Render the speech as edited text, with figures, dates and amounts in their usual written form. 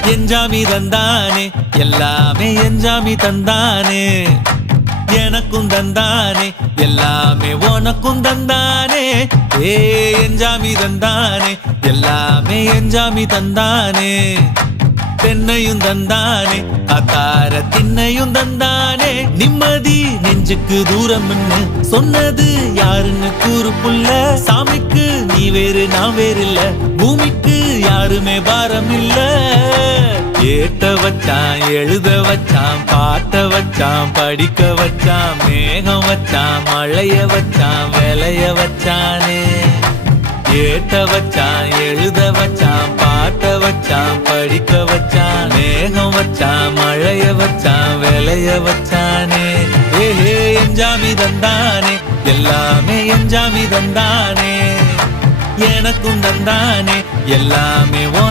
எஞ்சாமி தந்தானே எல்லாமே எஞ்சாமி தந்தானே எனக்கும் தந்தானே எல்லாமே உனக்கும் தந்தானே ஏ எஞ்சாமி தந்தானே எல்லாமே எஞ்சாமி தந்தானே தென்னையும் தந்தானே அத்தார திண்ணையும் தந்தானே நிம்மதி நெஞ்சுக்கு தூரம்னு சொன்னது யாருன்னு கூறு புள்ள சாமிக்கு நீ வேறு நான் வேறு இல்ல பூமிக்கு யாருமே பாரம் இல்ல ஏட்ட வச்சான் எழுத வச்சான் பாட்ட வச்சான் படிக்க வச்சான் மேகம் வச்சான் மழைய வச்சான் விளைய வச்சானே ஏட்ட வச்சான் எழுத வச்சான் பாட்ட வச்சான் படிக்க வச்சான் மேகம் வச்சான் மழைய வச்சான் விளைய வச்சானே ஏஹே எஞ்சாமி தந்தானே எல்லாமே எஞ்சாமி தந்தானே எனக்கும் தந்தானே எல்லாமே